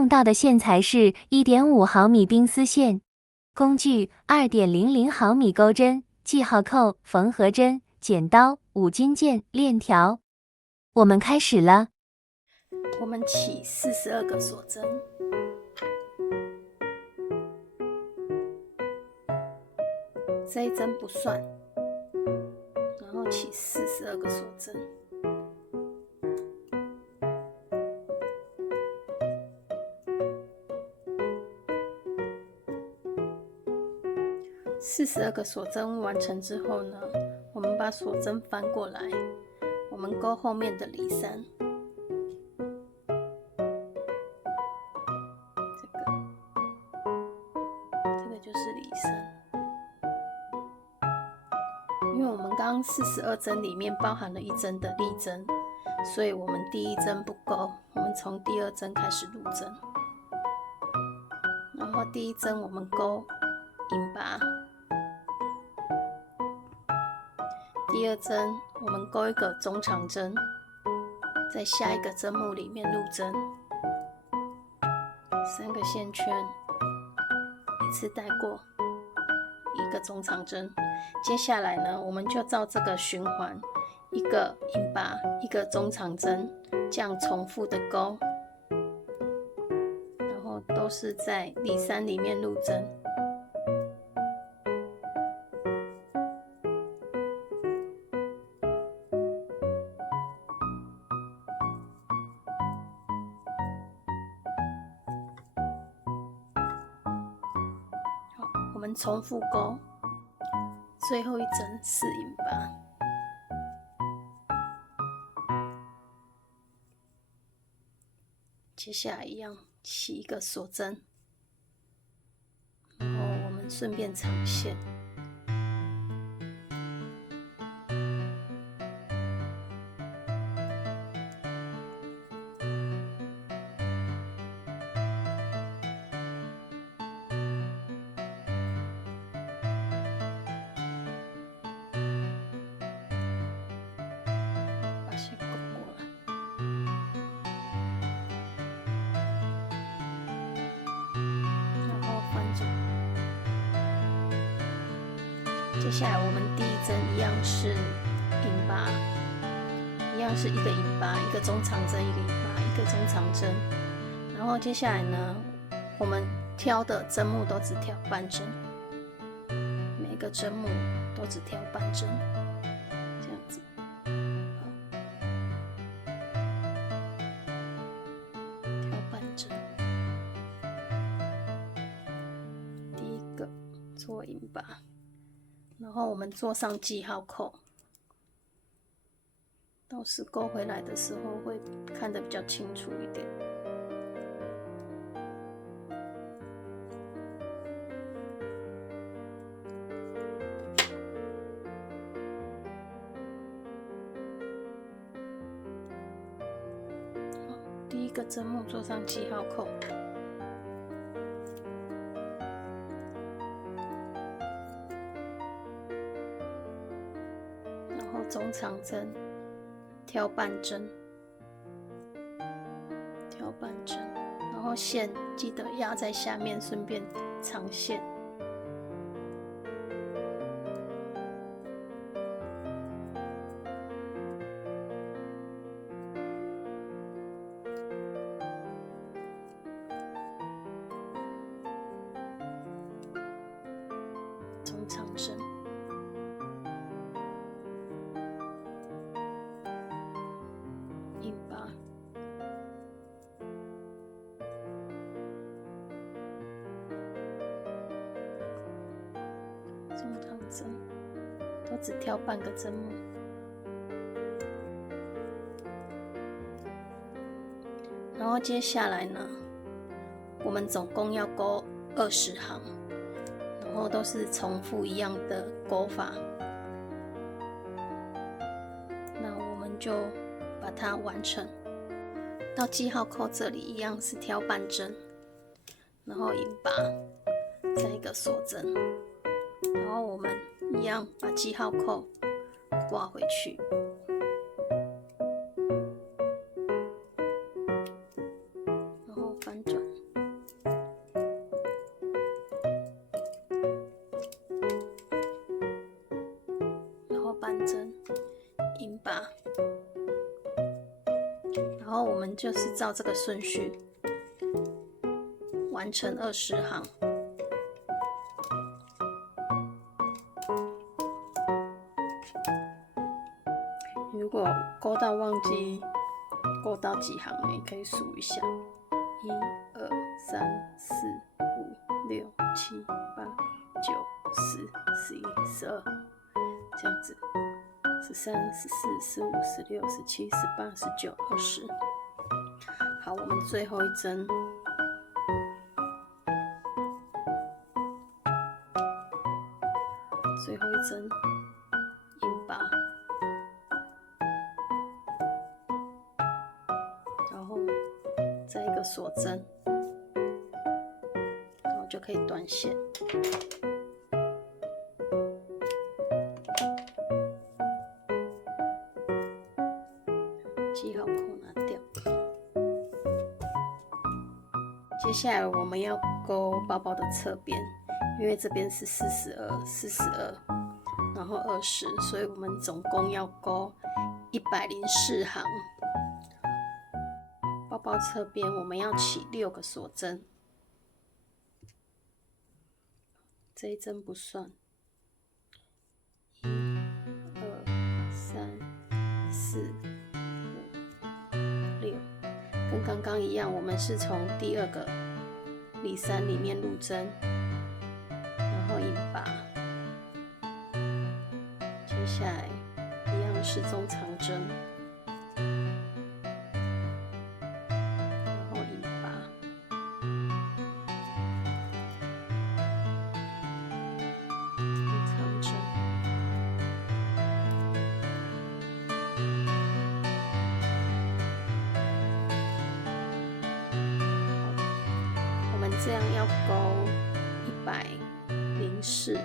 用到的线材是 1.5 毫米冰丝线，工具 2.00 毫米钩针、记号扣、缝合针、剪刀、5金件、链条。我们开始了。我们起42个锁针，这一针不算，然后起42个锁针。42个锁针完成之后呢，我们把锁针翻过来，我们钩后面的里三，这个就是里三。因为我们刚刚42针里面包含了1针的立针，所以我们第1针不钩，我们从第2针开始入针，然后第1针我们钩引拔，第2针我们钩一个中长针，在下一个针目里面入针，3个线圈，一次带过1个中长针。接下来呢，我们就照这个循环，1个引拔，1个中长针，这样重复的钩，然后都是在里三里面入针。好，我们重复钩，最后一针4引拔。接下来一样起1个锁针，然后我们顺便长线，把线勾过来。接下来我们第1针一样是引拔，一样是1个引拔，1个中长针，1个引拔，1个中长针。然后接下来呢，我们挑的针目都只挑半针，每个针目都只挑半针，这样子。挑半针，第1个做引拔。然后我们做上记号扣，到时勾回来的时候会看得比较清楚一点。好，第1个针目做上记号扣。中长针挑半针，挑半针，然后线记得压在下面，顺便长线。中长针。引拔，中长针都只挑半个针目，然后接下来呢，我们总共要钩20行，然后都是重复一样的钩法，那我们就把它完成。到记号扣这里一样是挑半针，然后引拔，再一个锁针，然后我们一样把记号扣挂回去，然后翻转。们就是照这个顺序完成20行。如果勾到忘记勾到几行，你可以数一下：1、2、3、4、5、6、7、8、9、10、11、12，这样子。13、14、15、16、17、18、19、20。好，我们最后一针，印疤，然后再一个锁针，然后就可以断线。记号扣拿掉。接下来我们要勾包包的侧边，因为这边是42，然后20，所以我们总共要勾104行。包包侧边我们要起6个锁针，这一针不算。1、2、3、4、5、6，跟刚刚一样，我们是从第2个里3里面入针，然后印疤。接下来一样是中长针，然后印疤。中长针。我们这样要勾104行。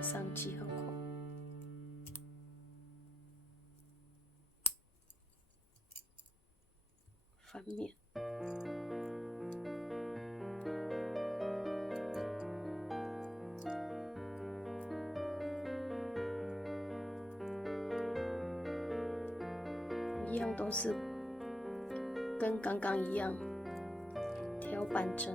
上记号扣，翻面，一样都是跟刚刚一样挑半针。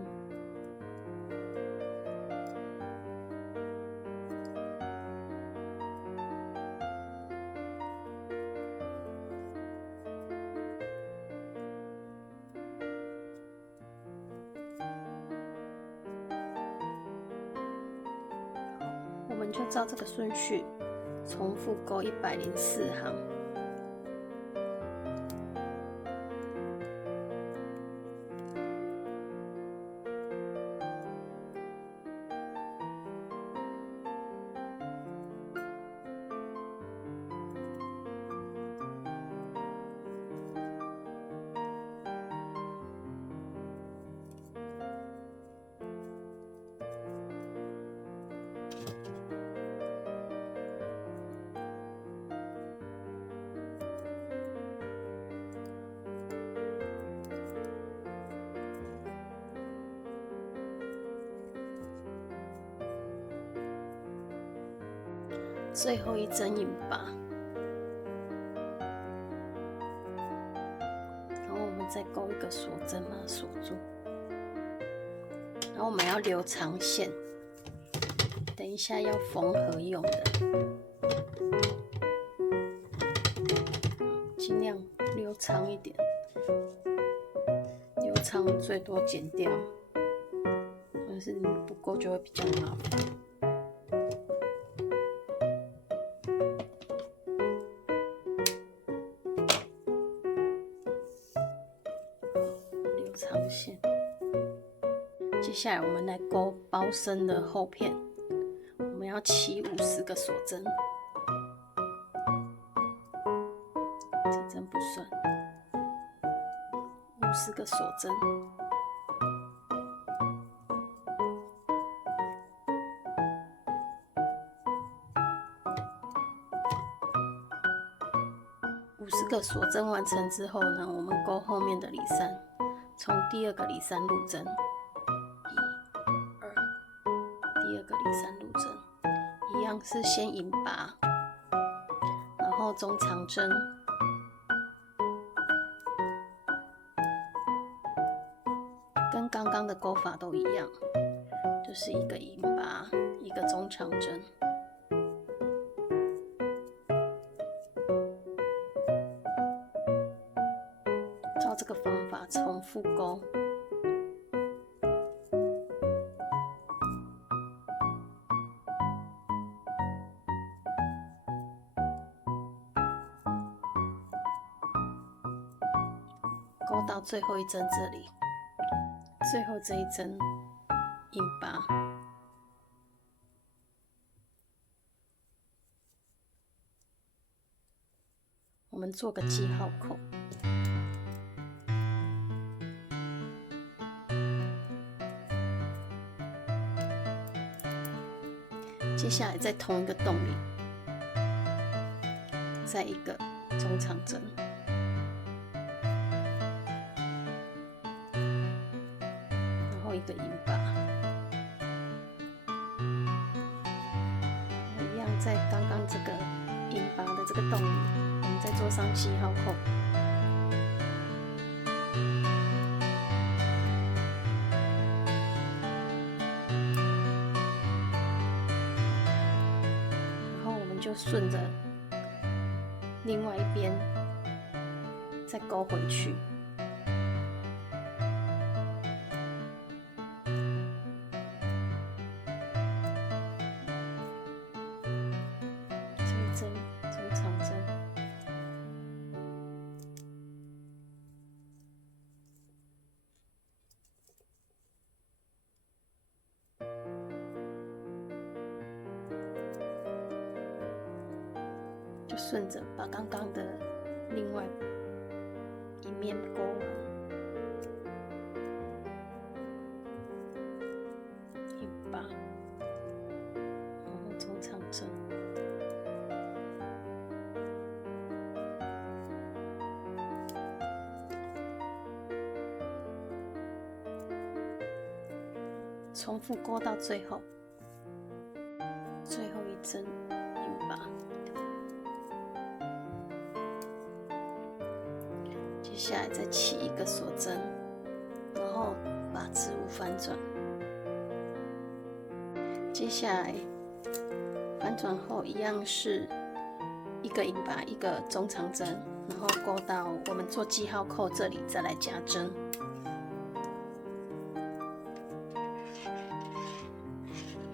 我们就照这个顺序重复勾104行。最后一针印疤，然后我们再勾一个锁针把它锁住，然后我们要留长线，等一下要缝合用的，尽量留长一点，留长最多剪掉，但是不够就会比较麻烦。长线，接下来我们来勾包身的后片，我们要起50个锁针，这针不算，50个锁针。50个锁针完成之后呢，我们钩后面的里3，从第2个里3路针，1、2，第2个里3路针，一样是先引拔，然后中长针，跟刚刚的钩法都一样，就是一个引拔，一个中长针。照这个方法重复钩。钩到最后一针这里，最后这一针引拔，我们做个记号扣。接下来在同一个洞里，再一个中长针。一个引拔，一样在刚刚这个引拔的这个洞里，我们再做上记号扣。然后我们就顺着另外一边再勾回去。针中长针，就顺着把刚刚的另外一面勾完，引拔，然后中长针。重复钩到最后，最后一针引拔。接下来再起一个锁针，然后把织物翻转。接下来翻转后一样是一个引拔，一个中长针，然后钩到我们做记号扣这里，再来加针。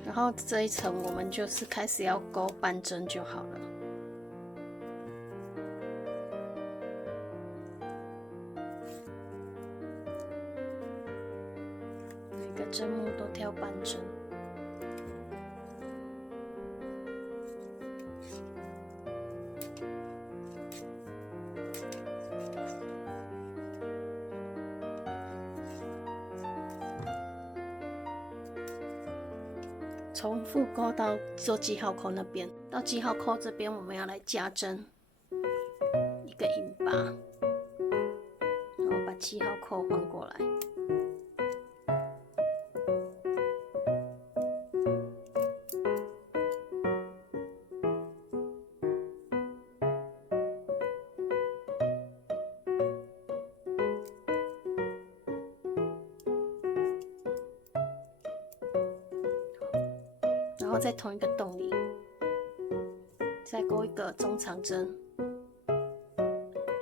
然后这一层我们就是开始要钩半针就好了。每个针目都挑半针。重复钩到做记号扣那边，到记号扣这边我们要来加针，一个引拔，然后把记号扣换过来，然后在同一个洞里再钩一个中长针，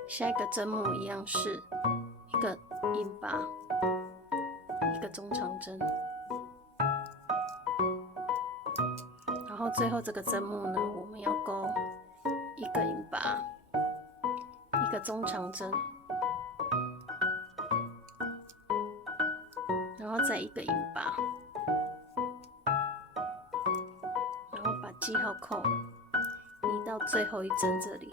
下一个针目一样是一个引拔，一个中长针，然后最后这个针目呢，我们要钩一个引拔，一个中长针，然后再一个引拔。记号扣移到最后一针这里，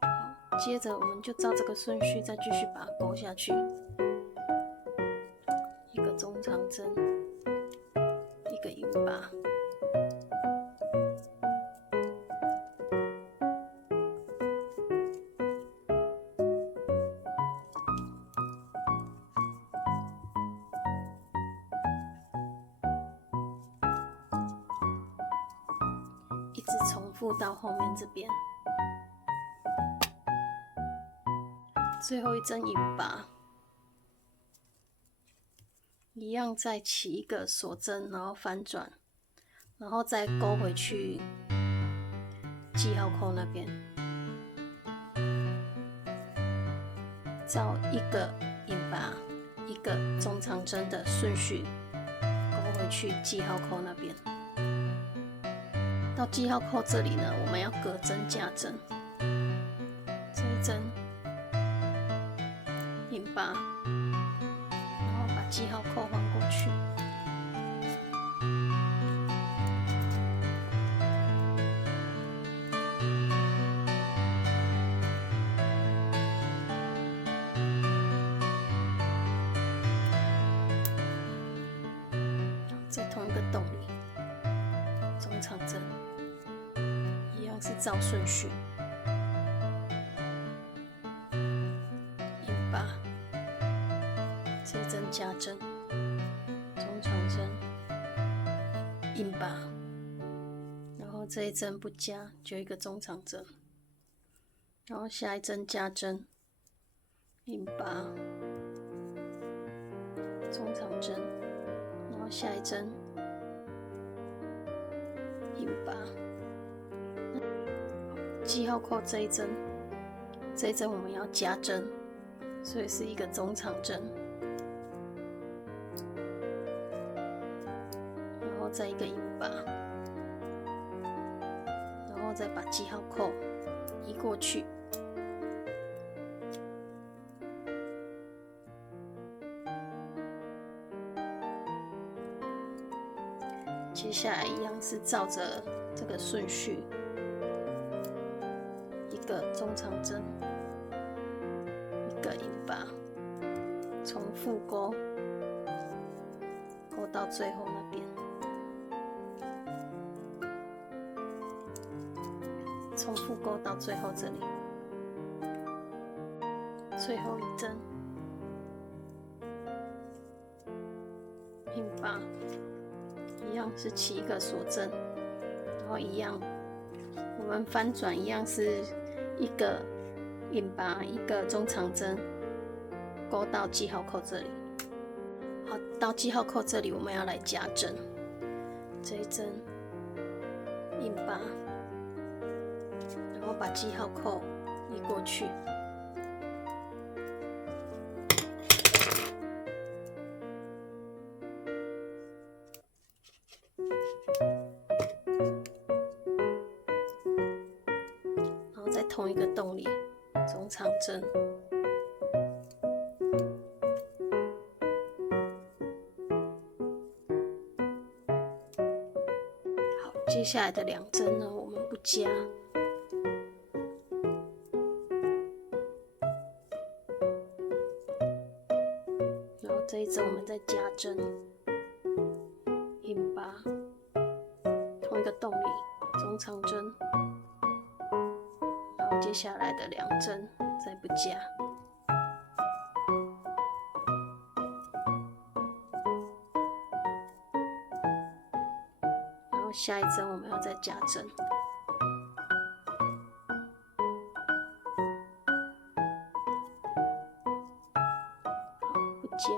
好，接着我们就照这个顺序再继续把它勾下去，一个中长针，一个银把，一直重复到后面这边。最后一针银把，一样再起一个锁针，然后翻转，然后再勾回去记号扣那边，照一个银把一个中长针的顺序勾回去记号扣那边。到记号扣这里呢，我们要隔针加针，这一针银把，然后把记号扣换过去，在同一个洞里，中长针一样是照顺序。这一针加针，中长针，银把，然后这一针不加，就一个中长针，然后下一针加针，银把，中长针，然后下一针，银把，记号扣这一针我们要加针，所以是一个中长针。再一个银把，然后再把记号扣移过去，接下来一样是照着这个顺序，一个中长针，一个银把，重复勾到最后那边。重复勾到最后这里，最后一针银把，一样是起一个锁针，然后一样我们翻转一样是一个银把一个中长针，勾到记号扣这里。好，到记号扣这里我们要来加针，这一针银把，然后把记号扣移过去，然后在同一个洞里中长针，好，接下来的两针呢，我们不加。这一针我们再加针，银把，同一个洞里中长针，然后接下来的两针再不加，然后下一针我们要再加针。加，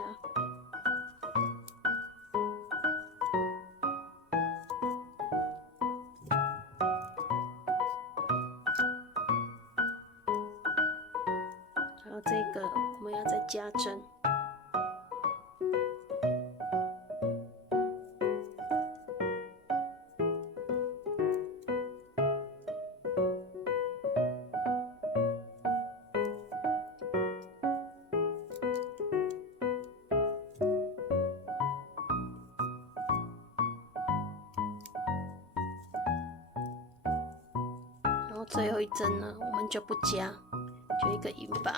然后这个我们要再加针，最后一针呢，我们就不加，就一个银把，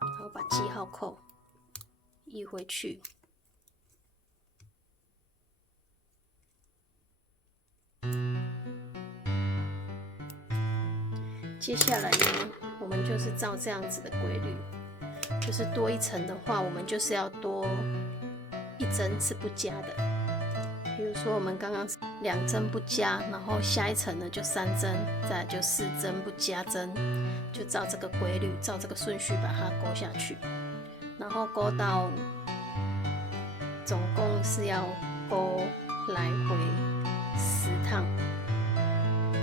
然后记号扣移回去。接下来呢，我们就是照这样子的规律，就是多一层的话，我们就是要多一针是不加的。比如说我们刚刚2针不加，然后下一层呢就3针，再来就4针不加针，就照这个规律，照这个顺序把它勾下去，然后勾到总共是要勾来回10趟。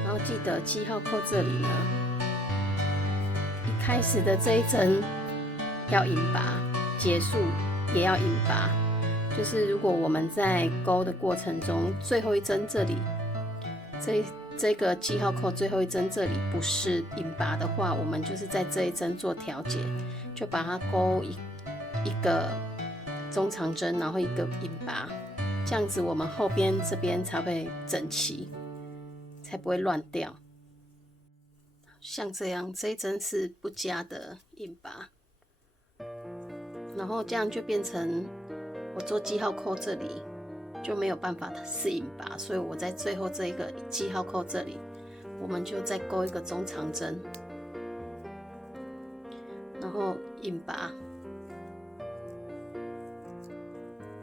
然后记得记号扣这里呢，一开始的这一针要引拔，结束也要引拔。就是如果我们在勾的过程中，最后一针这里，这个记号扣最后一针这里不是引拔的话，我们就是在这一针做调节，就把它勾一个中长针，然后一个引拔，这样子我们后边这边才会整齐，才不会乱掉。像这样，这一针是不加的引拔，然后这样就变成我做记号扣这里就没有办法是引拔，所以我在最后这一个记号扣这里，我们就再勾一个中长针，然后引拔，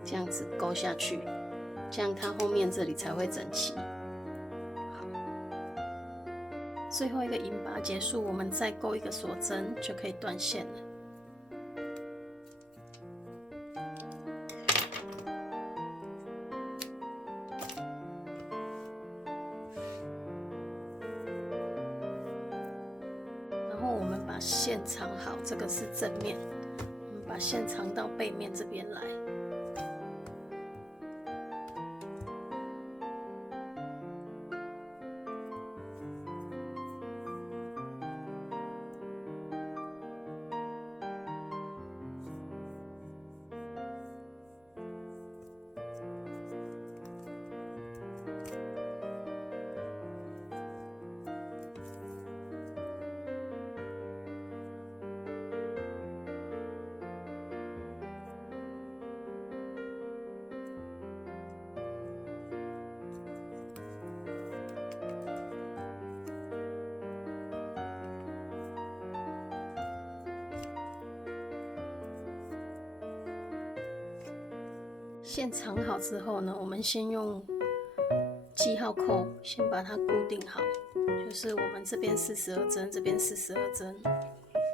这样子勾下去，这样它后面这里才会整齐。好，最后一个引拔结束，我们再勾一个锁针就可以断线了。然后我们把线藏好，这个是正面，我们把线藏到背面这边来。线藏好之后呢，我们先用记号扣先把它固定好，就是我们这边42针，这边42针，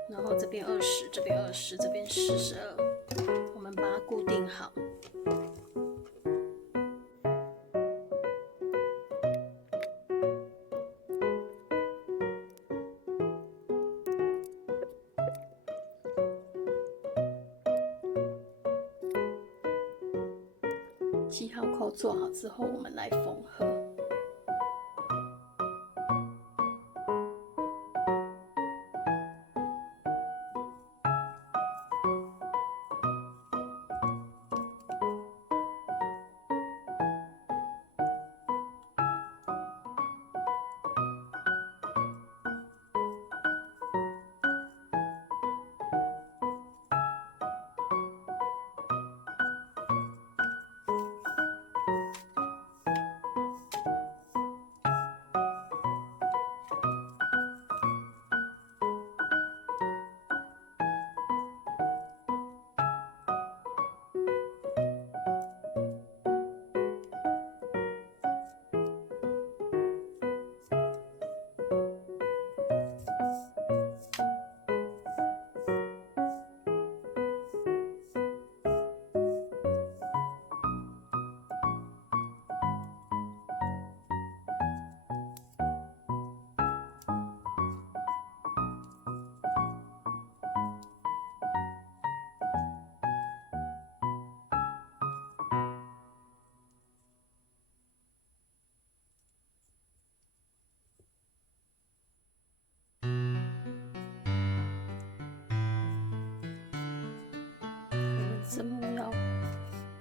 然后这边20，这边20，这边42，我们把它固定好。记号扣做好之后，我们来缝合。针目要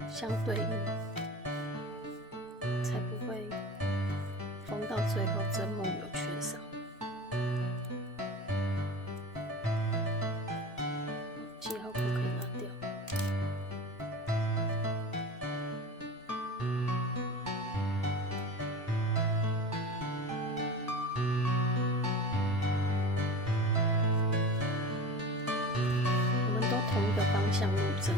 相对应，才不会缝到最后针目有缺少。记号扣同一个方向入针。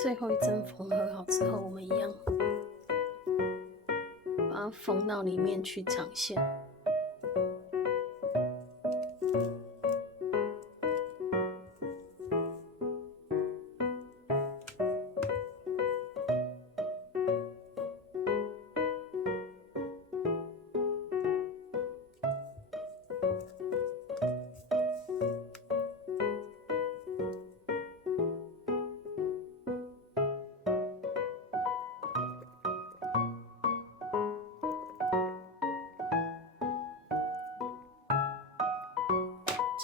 最后一针缝合好之后，我们一样把它缝到里面去长线。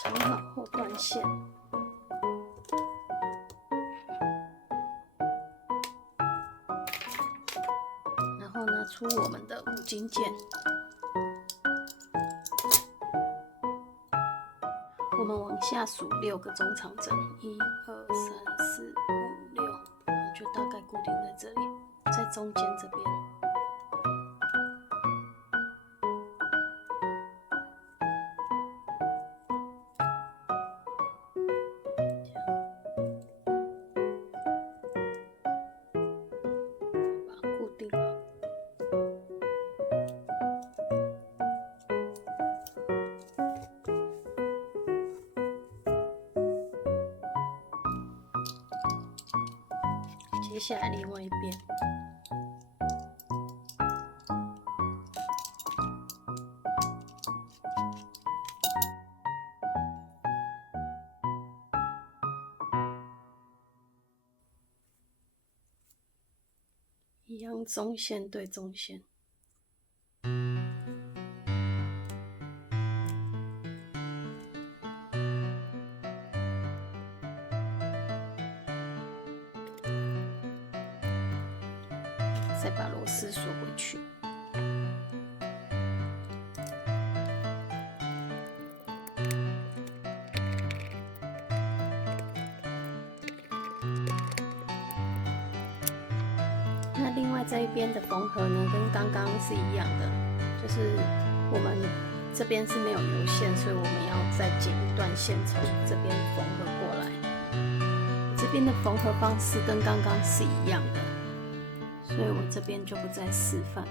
长好后断线，然后拿出我们的五金件，我们往下数6个中长针，1、2、3、4、5、6，我们就大概固定在这里，在中间这边。接下来另外一边，一样中线对中线。再把螺丝锁回去。那另外这一边的缝合呢，跟刚刚是一样的，就是我们这边是没有油线，所以我们要再剪一段线从这边缝合过来。这边的缝合方式跟刚刚是一样的。所以我这边就不再示范，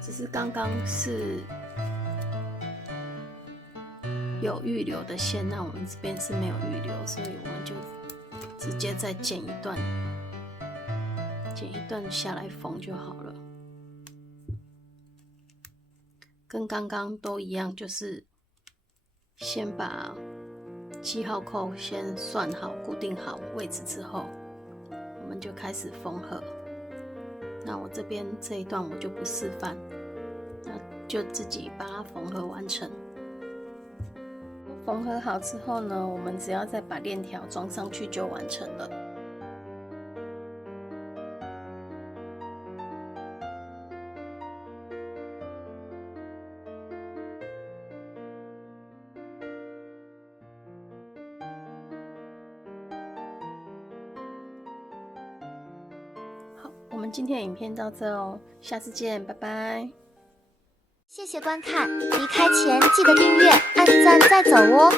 只是刚刚是有预留的线，那我们这边是没有预留，所以我们就直接再剪一段下来缝就好了。跟刚刚都一样，就是先把记号扣先算好、固定好位置之后，我们就开始缝合。那我这边这一段我就不示范，那就自己把它缝合完成。缝合好之后呢，我们只要再把链条装上去就完成了。好，我们今天的影片到这哦，下次见，拜拜。谢谢观看，离开前记得订阅、按赞再走哦。